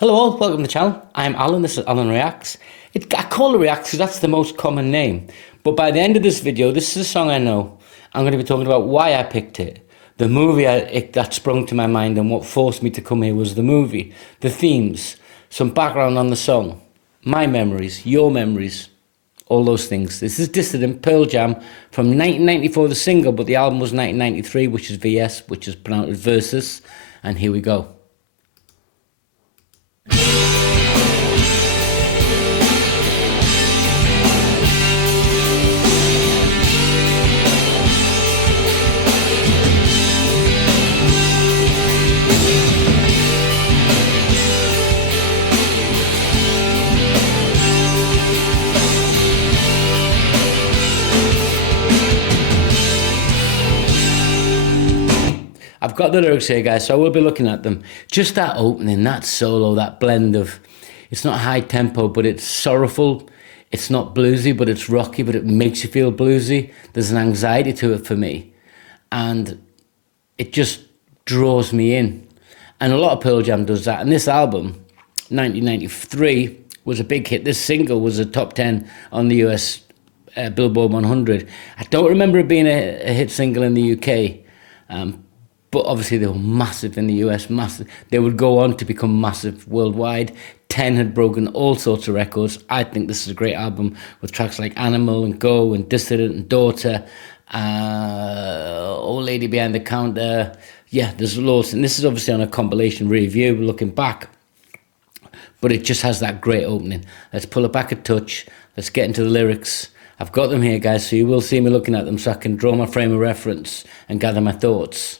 Hello all, welcome to the channel. I'm Alan, this is Alan Reacts. I call it Reacts because that's the most common name. But by the end of this video, this is a song I know. I'm going to be talking about why I picked it. The movie that sprung to my mind and what forced me to come here was the movie. The themes, some background on the song, my memories, your memories, all those things. This is Dissident, Pearl Jam from 1994, the single, but the album was 1993, which is VS, which is pronounced as Versus. And here we go. I've got the lyrics here, guys, so I will be looking at them. Just that opening, that solo, that blend of, it's not high tempo, but it's sorrowful. It's not bluesy, but it's rocky, but it makes you feel bluesy. There's an anxiety to it for me. And it just draws me in. And a lot of Pearl Jam does that. And this album, 1993, was a big hit. This single was a top 10 on the US Billboard 100. I don't remember it being a hit single in the UK. But obviously they were massive in the US, massive. They would go on to become massive worldwide. 10 had broken all sorts of records. I think this is a great album with tracks like Animal and Go and Dissident and Daughter, Old Lady Behind the Counter. Yeah, there's loads. And this is obviously on a compilation review looking back. But it just has that great opening. Let's pull it back a touch. Let's get into the lyrics. I've got them here, guys, so you will see me looking at them so I can draw my frame of reference and gather my thoughts.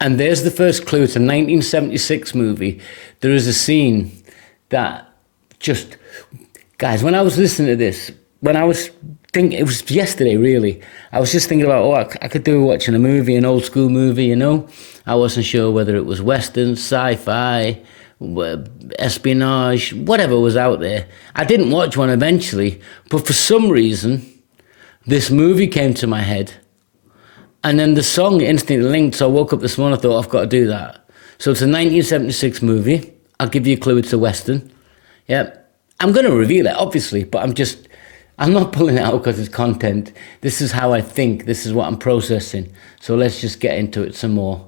And there's the first clue. It's a 1976 movie. There is a scene that just, guys, when I was listening to this, when I was thinking, it was yesterday really, I was just thinking about, oh, I could do watching a movie, an old school movie, you know? I wasn't sure whether it was Western, sci-fi, espionage, whatever was out there. I didn't watch one eventually, but for some reason, this movie came to my head. And then the song instantly linked, so I woke up this morning, I thought, I've got to do that. So it's a 1976 movie. I'll give you a clue, it's a Western. Yep. I'm going to reveal it, obviously, but I'm not pulling it out because it's content. This is how I think. This is what I'm processing. So let's just get into it some more.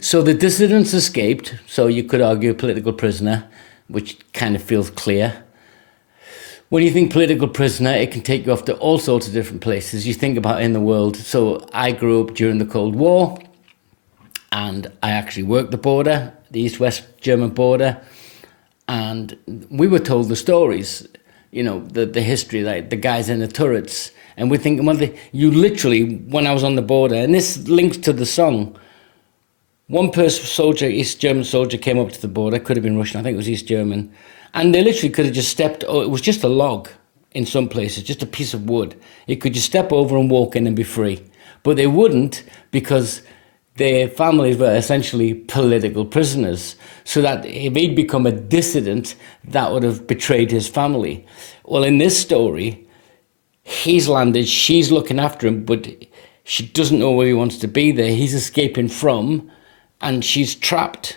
So the dissidents escaped, so you could argue a political prisoner, which kind of feels clear. When you think political prisoner, it can take you off to all sorts of different places. You think about in the world. So I grew up during the Cold War, and I actually worked the border, the East-West German border, and we were told the stories, you know, the history, like the guys in the turrets, and we're thinking, well, you literally, when I was on the border, and this links to the song, one soldier, East German soldier, came up to the border. Could have been Russian, I think it was East German. And they literally could have just stepped, it was just a log in some places, just a piece of wood. You could just step over and walk in and be free. But they wouldn't, because their families were essentially political prisoners. So that if he'd become a dissident, that would have betrayed his family. Well, in this story, he's landed, she's looking after him, but she doesn't know where he wants to be there. He's escaping from, and she's trapped.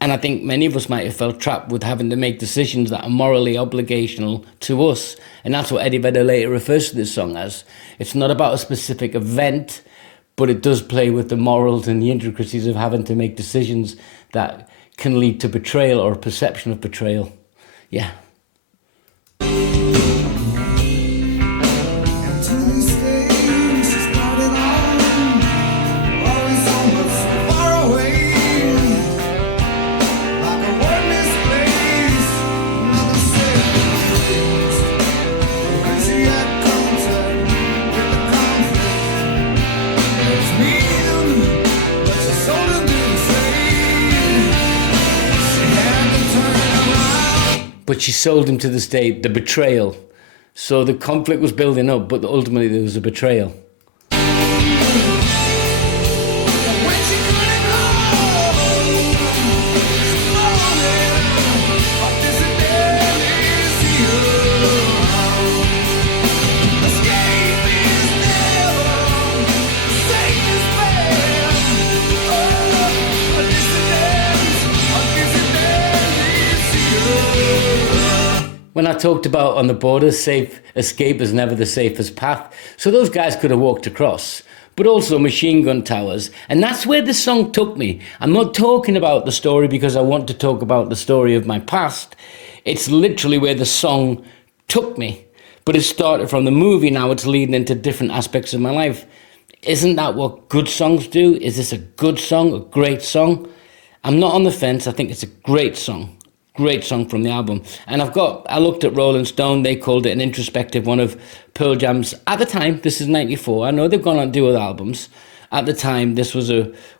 And I think many of us might have felt trapped with having to make decisions that are morally obligational to us. And that's what Eddie Vedder later refers to this song as. It's not about a specific event, but it does play with the morals and the intricacies of having to make decisions that can lead to betrayal or a perception of betrayal. Yeah. but she sold him to the state, the betrayal. So the conflict was building up, but ultimately there was a betrayal. When I talked about on the border, safe escape is never the safest path. So those guys could have walked across, but also machine gun towers. And that's where this song took me. I'm not talking about the story because I want to talk about the story of my past. It's literally where the song took me. But it started from the movie, now it's leading into different aspects of my life. Isn't that what good songs do? Is this a good song, a great song? I'm not on the fence. I think it's a great song. Great song from the album. And I looked at Rolling Stone, they called it an introspective one of Pearl Jam's, at the time, this is 94, I know they've gone on to do other albums. At the time, this was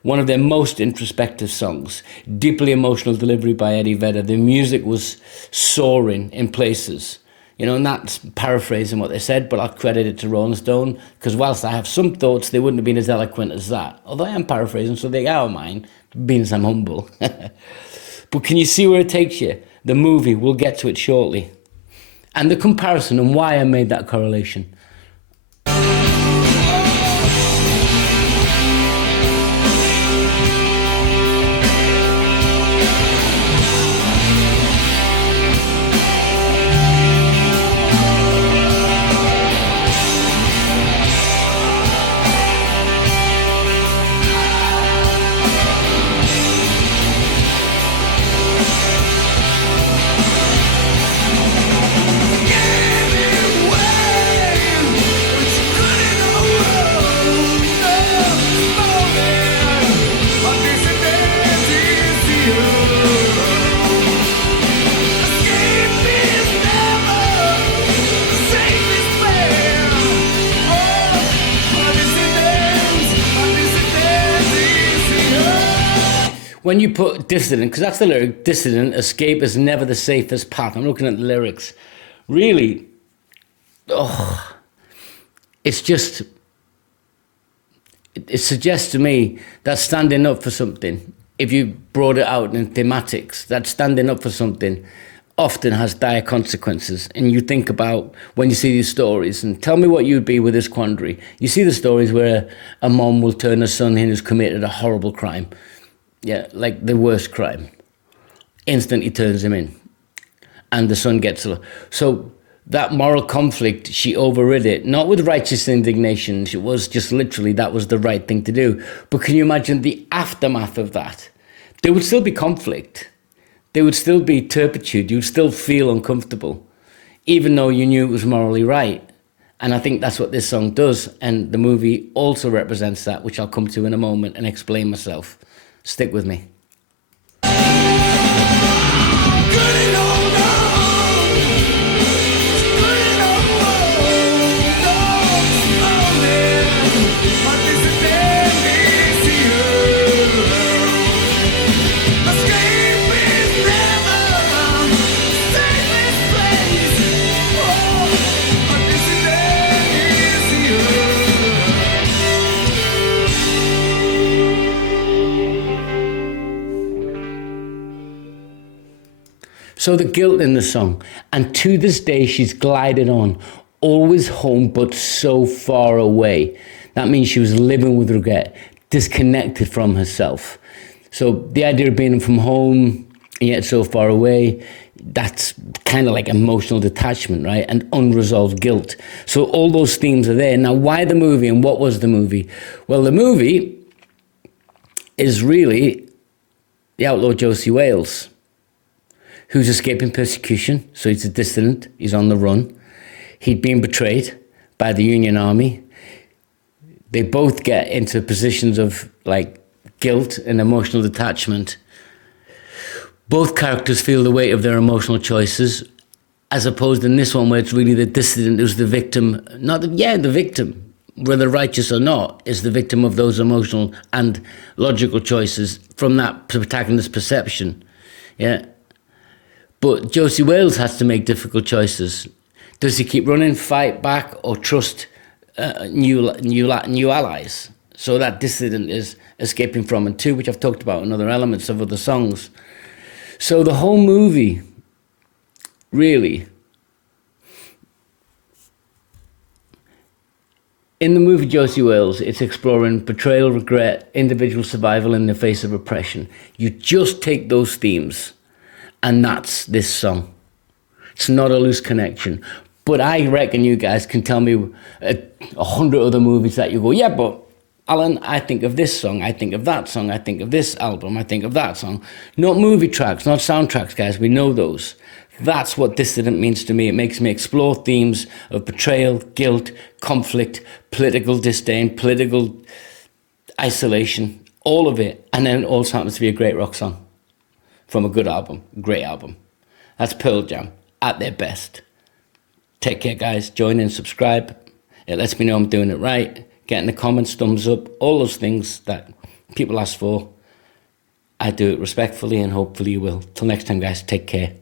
one of their most introspective songs. Deeply emotional delivery by Eddie Vedder. The music was soaring in places. And that's paraphrasing what they said, but I'll credit it to Rolling Stone, because whilst I have some thoughts, they wouldn't have been as eloquent as that. Although I am paraphrasing, so they are mine, being as I'm humble. But can you see where it takes you? The movie, we'll get to it shortly. And the comparison and why I made that correlation. When you put dissident, because that's the lyric, dissident, escape is never the safest path. I'm looking at the lyrics. Really, it's just, it suggests to me that standing up for something, if you brought it out in thematics, that standing up for something often has dire consequences. And you think about when you see these stories, and tell me what you'd be with this quandary. You see the stories where a mom will turn her son in who's committed a horrible crime. Yeah, like the worst crime. Instantly turns him in. And the son gets... So that moral conflict, she overrid it. Not with righteous indignation. It was just literally that was the right thing to do. But can you imagine the aftermath of that? There would still be conflict. There would still be turpitude. You'd still feel uncomfortable. Even though you knew it was morally right. And I think that's what this song does. And the movie also represents that, which I'll come to in a moment and explain myself. Stick with me. So the guilt in the song, and to this day she's glided on, always home but so far away. That means she was living with regret, disconnected from herself. So the idea of being from home and yet so far away, that's kind of like emotional detachment, right? And unresolved guilt. So all those themes are there. Now, why the movie and what was the movie? Well, the movie is really the outlaw Josie Wales, who's escaping persecution. So he's a dissident, he's on the run. He'd been betrayed by the Union Army. They both get into positions of like guilt and emotional detachment. Both characters feel the weight of their emotional choices, as opposed in this one where it's really the dissident who's the victim, the victim, whether righteous or not, is the victim of those emotional and logical choices from that protagonist's perception. Yeah. But Josie Wales has to make difficult choices. Does he keep running, fight back, or trust new allies? So that Dissident is escaping from, and 2, which I've talked about in other elements of other songs. So the whole movie, really, in the movie Josie Wales, it's exploring betrayal, regret, individual survival in the face of oppression. You just take those themes, and that's this song. It's not a loose connection. But I reckon you guys can tell me 100 other movies that you go, yeah, but Alan, I think of this song, I think of that song, I think of this album, I think of that song. Not movie tracks, not soundtracks, guys, we know those. That's what Dissident means to me. It makes me explore themes of betrayal, guilt, conflict, political disdain, political isolation, all of it. And then it also happens to be a great rock song from a good album, great album. That's Pearl Jam at their best. Take care, guys. Join in, subscribe. It lets me know I'm doing it right. Get in the comments, thumbs up, all those things that people ask for. I do it respectfully, and hopefully you will. Till next time, guys, take care.